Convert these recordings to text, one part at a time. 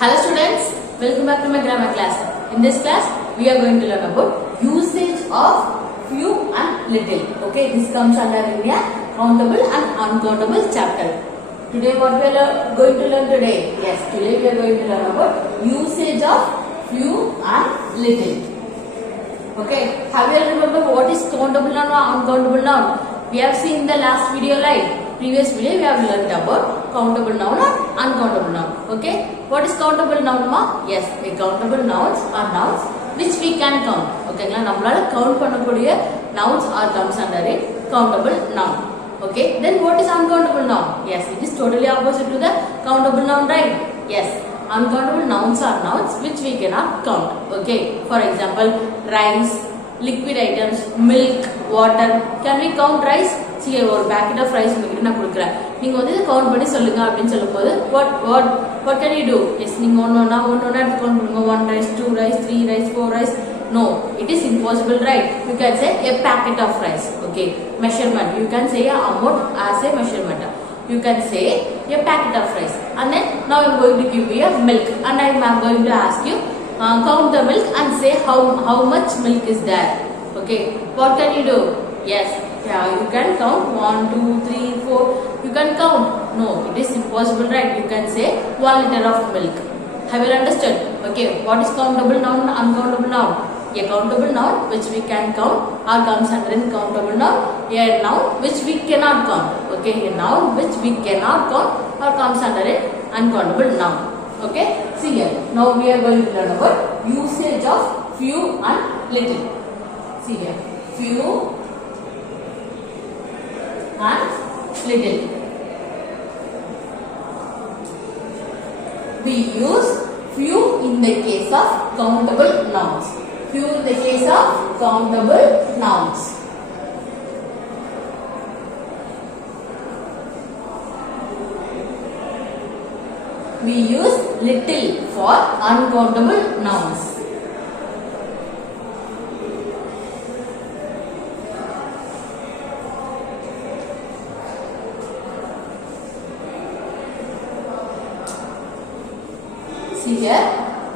Hello students, welcome back to my grammar class. In this class, we are going to learn about usage of few and little. Okay, this comes under India countable and uncountable chapter. Today, what we are going to learn today? Yes, today we are going to learn about usage of few and little. Okay, have you remember what is countable noun or uncountable noun? We have seen the last video, right? Previous video we have learned about countable noun or uncountable noun. Okay, what is countable noun ma? Yes, the countable nouns are nouns which we can count. Okay, நம்மளால count பண்ணக்கூடிய nouns are comes under a countable noun. Okay, then what is uncountable noun? Yes, it is totally opposite to the countable noun, right? Yes, uncountable nouns are nouns which we cannot count. Okay, for example, rice, liquid items, milk, water. Can we count rice? See, ஒரு packet of rice உங்களுக்கு நான் கொடுக்கிறேன். நீங்க வந்து count பண்ணி சொல்லுங்க அப்படினு சொல்லும்போது what can you do? Yes, நீங்க ஒண்ணா எடுத்து கவுண்ட் பண்ணுங்க. 1 rice, 2 rice, 3 rice, 4 rice. No, it is impossible, right? You can say a packet of rice. Okay, measurement. You can say a amount as a measurement. You can say a packet of rice. And then now I am going to give you a milk and I am going to ask you count the milk and say how much milk is there. Okay, what can you do? Yes, yeah, you can count 1, 2, 3, 4. You can count. No, it is impossible, right? You can say 1 liter of milk. Have you understood? Okay, what is countable noun and uncountable noun? A countable noun which we can count or comes under in countable noun. A noun which we cannot count. Okay, a noun which we cannot count or comes under in uncountable noun. Okay, see here. Now we are going to learn about usage of few and little. See here, few and little. We use few in the case of countable nouns. Few in the case of countable nouns. We use little for uncountable nouns. See here,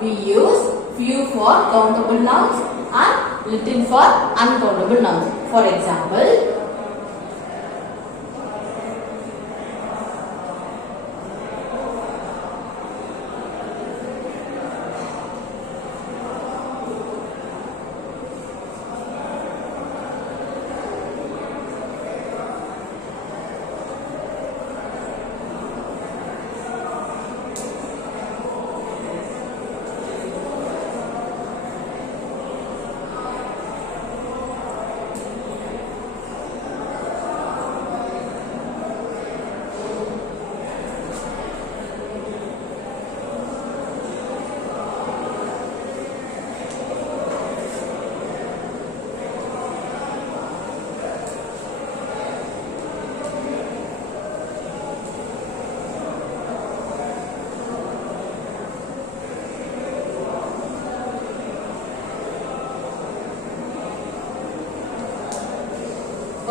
we use few for countable nouns and little for uncountable nouns. For example,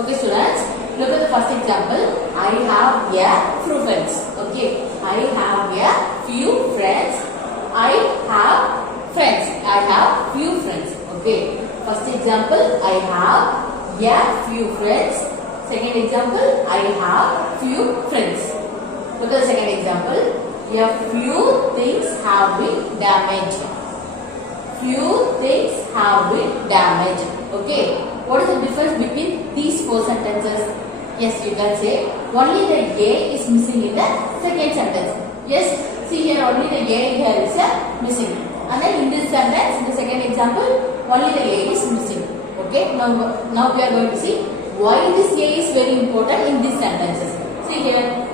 okay students, look at the first example. I have a few friends. Okay, I have a few friends. I have friends. I have few friends. Okay, first example, I have a few friends. Second example, I have few friends. Look at the second example. A few things have been damaged. Few things have been damaged. Okay, what is the difference between these four sentences? Yes, you can say only the A is missing in the second sentence. Yes, see here only the A here is missing. And then in this sentence, in the second example, only the A is missing. Okay, now we are going to see why this A is very important in these sentences. See here.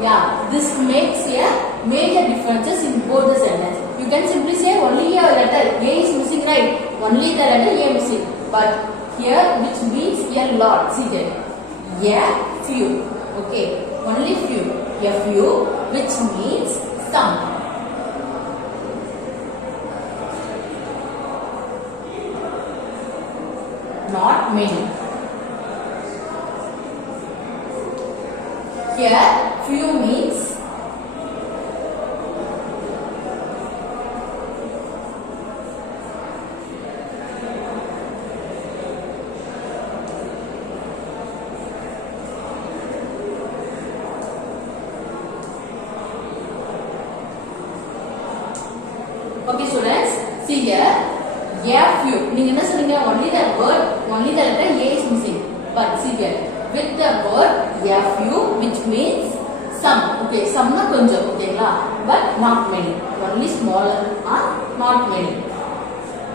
Yeah, this makes a major differences in both the sentences. You can simply say only a letter A is missing, right? Only the letter A missing. But here which means a lot. See there. A few. Okay. Only few. A few which means some. not many. Here few means okay students, see here a few நீங்க என்ன சொன்னீங்க only the word only the letter a is missing, but see here with the word a few which means some, okay, some na konjam, okayla, but not many, only smaller or not many,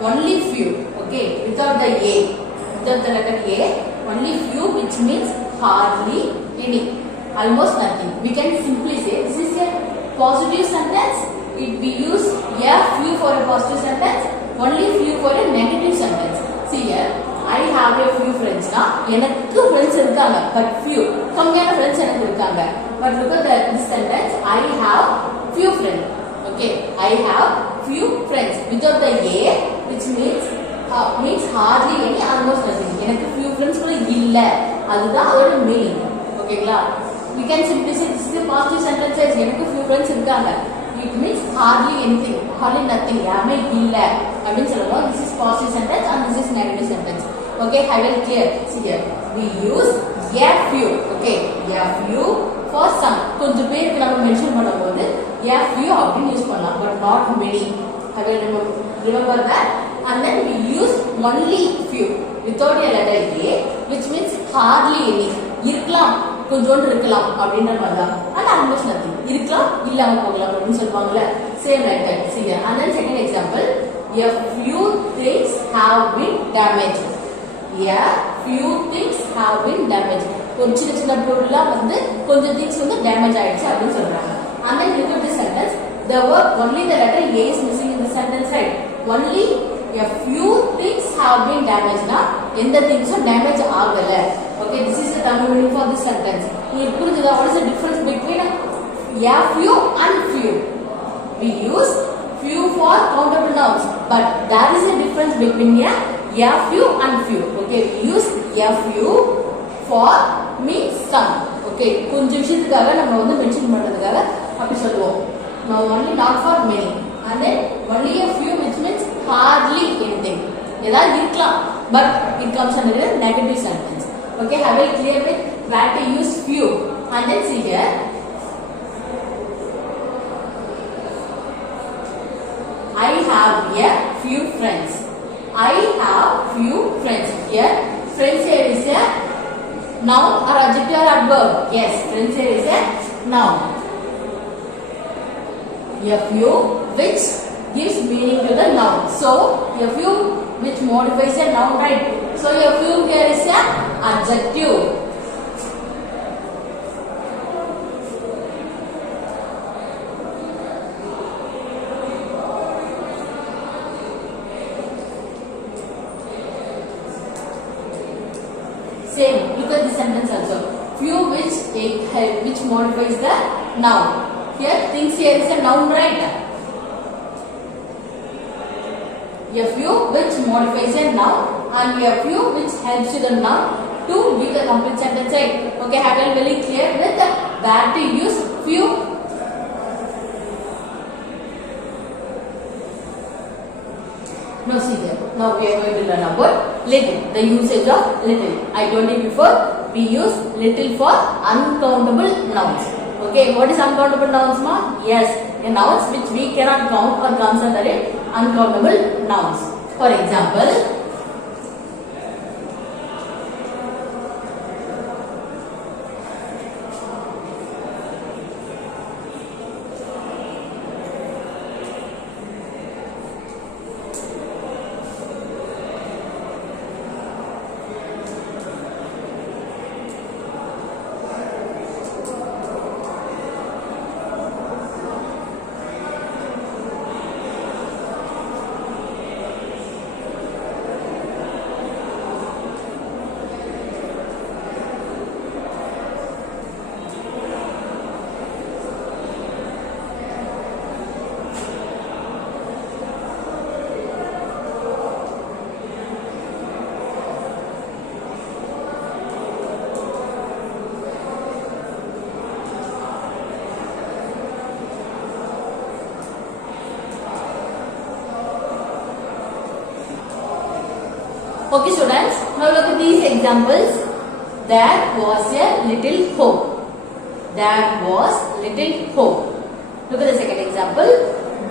only few, okay, without the a, without the letter a, only few which means hardly any, almost nothing. We can simply say this is a positive sentence. It we use a few for a positive sentence, only few for a negative sentence. See here, I have a few friends na, எனக்கு friends இருக்காங்க, but few, கம்மியான friends எனக்கு இருக்காங்க. But look at this sentence, I have few friends. Okay, I have few friends without the a, which means hardly any, almost nothing. எனக்கு few friends கூட இல்ல, அதுதான் அதோட meaning. ஓகேங்களா? We can simply say this is a positive sentence. எனக்கு few friends இருக்காங்க. It means hardly anything, hardly nothing, யாமே இல்ல அப்படினு சொல்லலாம். This is positive sentence and this is negative sentence. Okay, I will clear. See here, we use a few. Okay, a few for some. கொஞ்சம் பேருக்கு நம்ம mention பண்ணும்போது a few அப்படினு use பண்ணலாம், but not many. I will remember that. And then we use only few without a letter a, which means hardly any. இருக்கலாம், கொஞ்சோண்டு இருக்கலாம் அப்படின்ற மாதிரி தான். and almost nothing, இருக்கலாம் இல்லாம போகலாம் அப்படின்னு சொல்லுவாங்கல்ல, same like that. See here, and then second example, a few things have been damaged. A few things have been damaged. ஒரு சின்ன சின்ன பொருள்லாம் வந்து கொஞ்சம் things வந்து டேமேஜ் ஆயிடுச்சு அப்படின்னு சொல்றாங்க. and then look at this sentence, the word only the letter a is missing in the sentence, right? Only a few things have been damaged na, எந்த திங்ஸும் டேமேஜ் ஆகல. Okay, this is the Tamil meaning for this sentence. உங்களுக்கு புரியுதா? What is the difference between a few and few? We use few for countable nouns, but there is a difference between a few and few. Okay, we use a few for means some. Okay, கொஞ்சம் விஷயத்துக்காக நம்ம வந்து mention பண்றதுக்காக அப்படி சொல்லுவோம். Now only not for many, and then only a few which means hardly anything. ஏதாவது இருக்கலாம், but it comes under a negative sentence. Okay, I will clear with where to use few. And then see here, I have a few friends. I have few friends. Here, friends here is a noun or adjective or adverb. Yes, friends here is a noun. A few which gives meaning to the noun. So, a few which modifies a noun, right? So, a few here is a adjective. Same, look at this sentence also. Few which modifies the noun. Here, things here is a noun, right? A few which modifies a noun and a few which helps you the noun to give the complete sentence, right? Okay, I will very clear with where to use few. Now see there. Now we are going to learn about little, the usage of little. I told you before, we use little for uncountable nouns. Okay, what is uncountable nouns, ma? Yes, a nouns which we cannot count or consider it uncountable nouns. For example, Okay students, now look at these examples. There was a little hope. There was little hope. Look at the second example.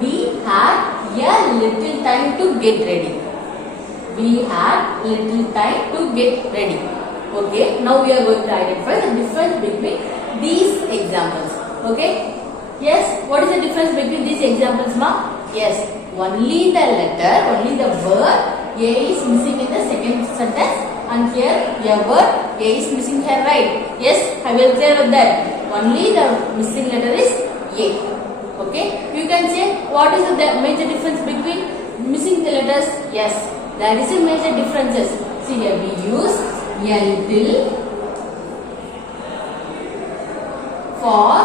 We had a little time to get ready. We had little time to get ready. Okay, now we are going to identify the difference between these examples. Okay, yes, what is the difference between these examples, ma? Yes, only the letter, only the word A is missing in the second sentence, and here a word A is missing here, right? Yes, I will clear with that. Only the missing letter is A. Okay, you can say what is the major difference between missing the letters? Yes, there is a major differences. See here, we use a little for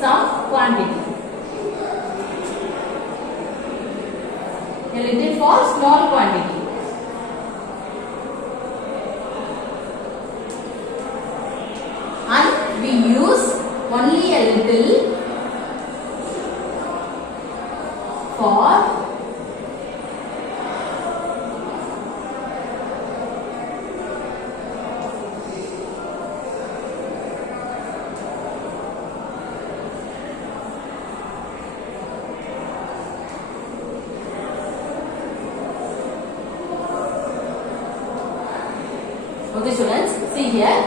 some quantity. A little for small quantity. And we use only a little for okay students, see here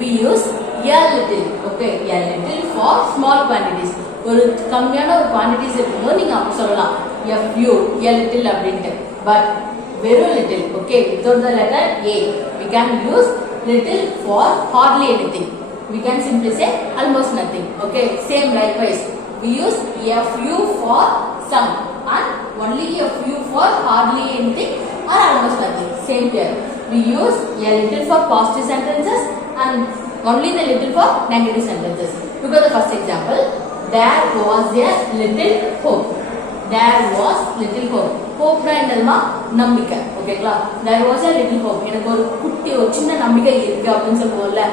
we use a little. Okay, a little for small quantities. ஒரு கம்மியான ஒரு quantities இருக்கும்போது நீங்க அப்படி சொல்லலாம் a few, a little அப்படின்ட்டு. But very little, okay, without the letter A, we can use little for hardly anything. We can simply say almost nothing. Okay, same likewise. We use a few for some and only a few for hardly anything or almost nothing. Same here. We use a little for positive sentences and only the little for negative sentences. Look at the first example. There was a little hope. There was little hope. Hope na என்னதுமா நம்பிக்கை. ஓகேங்களா? There was a little hope. எனக்கு ஒரு குட்டி ஒரு சின்ன நம்பிக்கை இருக்கு அப்படினு சொல்லுவோம்ல.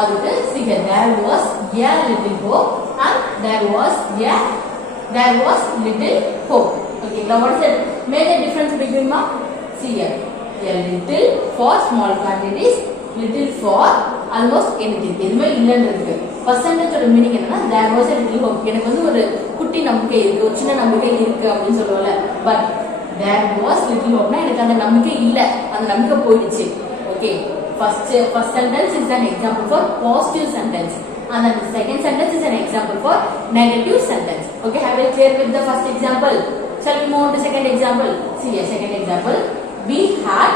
அதுக்கு see here, there was a little hope and there was little hope. Okay, now what is the major difference between ma? See here, a little for small quantities, little for almost anything. எதுமே இல்லன்றதுக்கு first sentence ஓட meaning என்னன்னா there was a little hope. எனக்கு வந்து ஒரு குட்டி நம்பிக்கை இருக்கு, ஒரு சின்ன நம்பிக்கை இருக்கு அப்படினு சொல்லுவோம்ல. But there was little hope னா எனக்கு அந்த நம்பிக்கை இல்ல, அந்த நம்பிக்கை போயிடுச்சு. Okay, first sentence is an example for positive sentence and then the second sentence is an example for negative sentence. Okay, I will clear with the first example. Shall we move to second example? See here, second example. We had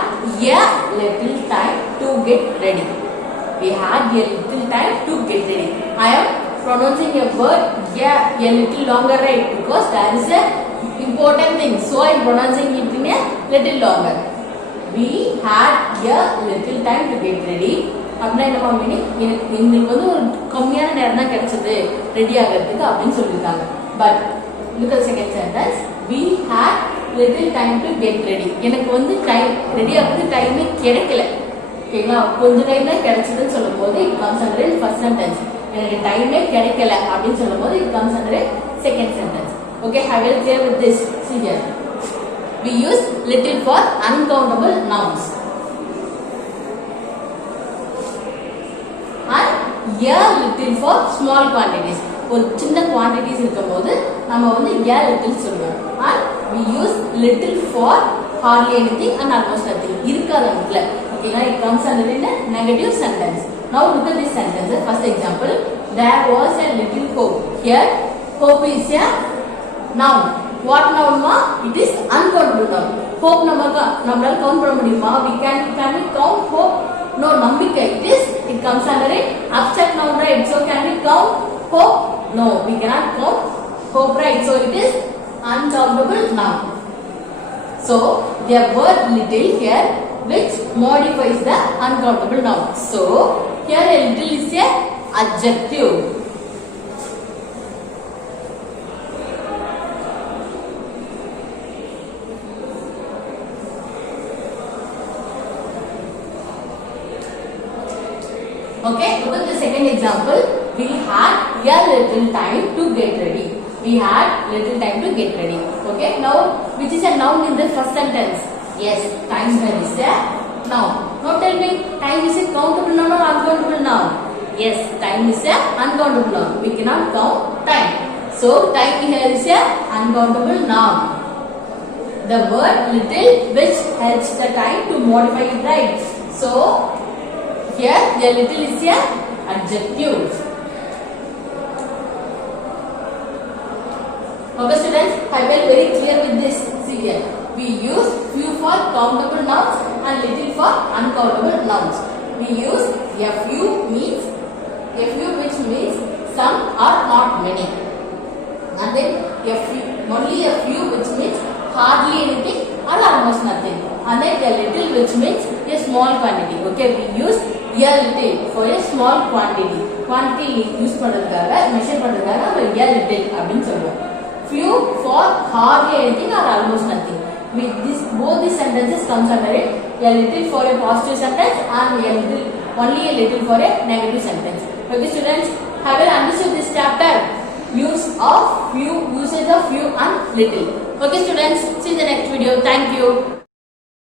a little time to get ready. We had a little time to get ready. I am pronouncing a word a little longer, right? Because that is a important thing. So I am pronouncing it in a little longer. We had a little time to get ready. அப்படின்னா என்ன meaning? எங்களுக்கு வந்து ஒரு கம்மியான நேரம் தான் கிடைச்சது ready ஆகிறதுக்கு அப்படின்னு சொல்லியிருக்காங்க. But look at the second sentence. We had little time to get ready. எனக்கு வந்து டைம் ரெடி ஆகிறதுக்கு டைமே கிடைக்கல. ஓகேங்களா? கொஞ்சம் டைம் தான் கிடைச்சதுன்னு சொல்லும்போது it comes under first sentence. எனக்கு டைமே கிடைக்கல அப்படின்னு சொல்லும்போது it comes under second sentence. Okay, I will clear with this. See here. We use little for uncountable nouns. And a little for small quantities. ஒரு சின்ன குவான்டிட்டிஸ் இருக்கும்போது நம்ம வந்து a little சொல்லுவோம். And we use little for hardly anything and almost nothing. இருக்காத இடத்துல. Okay, it comes under a negative sentence. Now look at this sentence. First example. There was a little hope. Here, hope is a noun. What noun ma? It is uncountable noun. Hope நம்மளால count பண்ண முடியுமா? Can we count hope? No, நம்பிக்கை. It comes under an abstract noun, right? So can we count hope? No, we cannot count hope, right? So it is uncountable noun. So the word little here which modifies the uncountable noun. So here a little is a adjective. Okay, look at the second example. We had a little time to get ready. We had little time to get ready. Okay, now which is a noun in the first sentence? Yes, time here is a noun. Now tell me, time is a countable noun or uncountable noun? Yes, time is a uncountable noun. We cannot count time. So time here is a uncountable noun. The word little which helps the time to modify it, right? So here the little is a adjective. Okay students, I will very clear with this. See here, we use few for countable nouns and little for uncountable nouns. We use a few which means some or not many, and then only a few which means hardly anything or almost nothing, and then a little which means a small quantity. Okay, we use a little for a small quantity. Quantity use பண்றதுக்காக measure பண்றதுக்காக நம்ம a little அப்படினு சொல்றோம். Few for hardly anything or almost nothing. With this, both these sentences comes under it. A little for a positive sentence and only a little for a negative sentence. Okay students, have you understood this chapter? Usage of few and little.